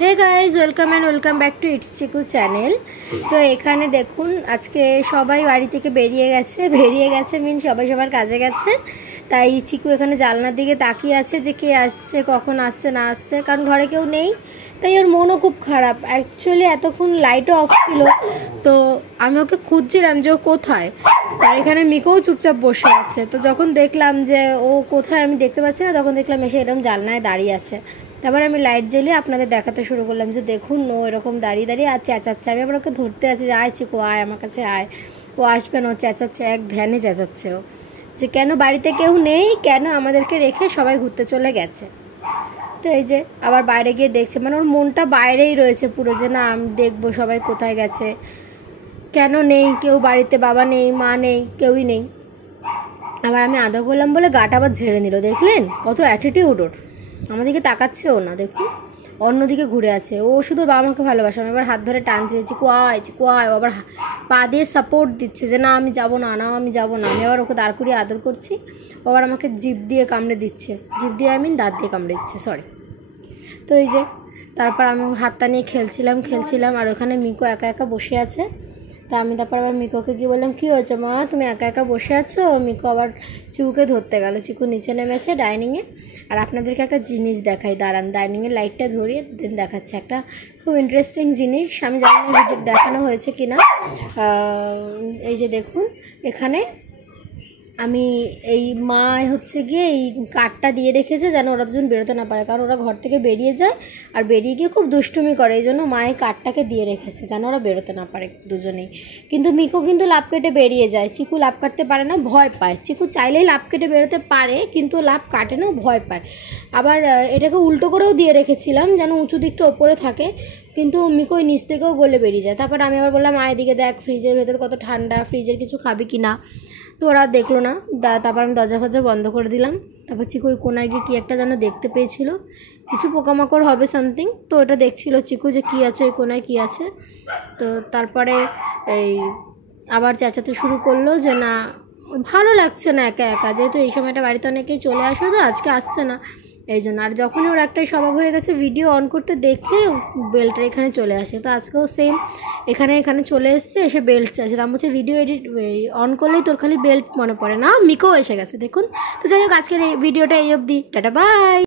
Hey guys welcome back to it's Chiku channel. তো এখানে দেখুন আজকে সবাই বাড়ি থেকে বেরিয়ে গেছে মিন সবাই সবার কাজে গেছে। তাই চিকু এখানে জানলার দিকে তাকিয়ে আছে যে কে আসছে, কখন আসছে না আসছে, কারণ ঘরে কেউ নেই। তাই ওর মনও খুব খারাপ। অ্যাকচুয়ালি এতক্ষণ লাইটও অফ ছিল, তো আমি ওকে খুঁজছিলাম যে ও কোথায়। আর এখানে মিকোও চুপচাপ বসে আছে। তো যখন দেখলাম যে ও কোথায় আমি দেখতে পাচ্ছি না, তখন দেখলাম এসে এরকম জানলায় দাঁড়িয়ে আছে। তারপর আমি লাইট জ্বালিয়ে আপনাদের দেখাতে শুরু করলাম যে দেখুন ও এরকম দাঁড়িয়ে দাঁড়িয়ে আর চেঁচাচ্ছে। আমি আবার ওকে ধরতে আছি যে আয় চিকু আয় আমার কাছে আয়। ও আসবে না, ও চেঁচাচ্ছে, এক ধ্যানে চেঁচাচ্ছে ও যে কেন বাড়িতে কেউ নেই, কেন আমাদেরকে রেখে সবাই ঘুরতে চলে গেছে। তো এই যে আবার বাইরে গিয়ে দেখছে, মানে ওর মনটা বাইরেই রয়েছে পুরো, যে না আমি দেখবো সবাই কোথায় গেছে, কেন নেই কেউ বাড়িতে, বাবা নেই মা নেই কেউই নেই। আবার আমি আদর করলাম বলে গাটা আবার ঝেড়ে নিল, দেখলেন কত অ্যাটিটিউড ওর। আমাদেরকে তাকাচ্ছেও না, দেখুন অন্যদিকে ঘুরে আছে। ও শুধু বাবা মাকে ভালোবাসে। আমি এবার হাত ধরে টানছে চিকুয়ায় চিকুয়ায়, ও আবার পা দিয়ে সাপোর্ট দিচ্ছে যে না আমি যাবো না, আমি যাবো না। আমি আবার ওকে দাঁড় করিয়ে আদর করছি, ও আবার আমাকে জিভ দিয়ে কামড়ে দিচ্ছে, জিভ দিয়ে দাঁত দিয়ে কামড়ে দিচ্ছে, সরি। তো এই যে তারপর আমি হাতটা নিয়ে খেলছিলাম আর ওখানে মিকো একা একা বসে আছে। তা আমি তারপর আবার মিকোকে গিয়ে বললাম কী হয়েছে মা, তুমি একা একা বসে আছো। মিকো আবার চিকুকে ধরতে গেল। চিকু নিচে নেমেছে ডাইনিংয়ে। আর আপনাদেরকে একটা জিনিস দেখাই, দাঁড়ান, ডাইনিংয়ের লাইটটা ধরিয়ে দেন দেখাচ্ছে একটা খুব ইন্টারেস্টিং জিনিস। আমি জানি না ভিডিও দেখানো হয়েছে কি না। এই যে দেখুন এখানে আমি এই মা হচ্ছে গিয়ে এই কাঠটা দিয়ে রেখেছে যেন ওরা দুজন বেরোতে না পারে, কারণ ওরা ঘর থেকে বেরিয়ে যায় আর বেরিয়ে গিয়ে খুব দুষ্টুমি করে। এই জন্য মা এই কাঠটাকে দিয়ে রেখেছে যেন ওরা বেরোতে না পারে দুজনেই। কিন্তু মিকো কিন্তু লাফ কেটে বেরিয়ে যায়, চিকু লাফ কাটতে পারে না, ভয় পায়। চিকু চাইলেই লাফ কেটে বেরোতে পারে কিন্তু লাফ কাটে না, ভয় পায়। আবার এটাকে উল্টো করেও দিয়ে রেখেছিলাম যেন উঁচু দিকটা ওপরে থাকে, কিন্তু মিকো নিচ থেকেও গলে বেরিয়ে যায়। তারপর আমি আবার বললাম আয় দিকে দেখ ফ্রিজের ভেতর কত ঠান্ডা, ফ্রিজের কিছু খাবি কি না। তো ওরা দেখলো না। তারপর আমি দরজা ফরজা বন্ধ করে দিলাম। তারপর চিকু ওই কোনায় গিয়ে কী একটা যেন দেখতে পেয়েছিল, কিছু পোকামাকড় হবে সামথিং। তো ওটা দেখছিল চিকু যে কী আছে ওই কোনায় কী আছে। তো তারপরে এই আবার চেঁচাতে শুরু করলো যে না ভালো লাগছে না একা একা, যেহেতু এই সময়টা বাড়িতে অনেকেই চলে আসে, তো আজকে আসছে না এই জন্য। আর যখনই ওর একটাই স্বভাব হয়ে গেছে ভিডিও অন করতে দেখলে বেল্টটা এখানে চলে আসে। তো আজকেও সেম এখানে চলে এসছে, এসে বেল্ট চাইছে। আমি বলছি ভিডিও অন করলেই তোর খালি বেল্ট মনে পড়ে না। মিকো এসে গেছে দেখুন। তো যাই হোক আজকের এই ভিডিওটা এই অবধি, টাটা বাই।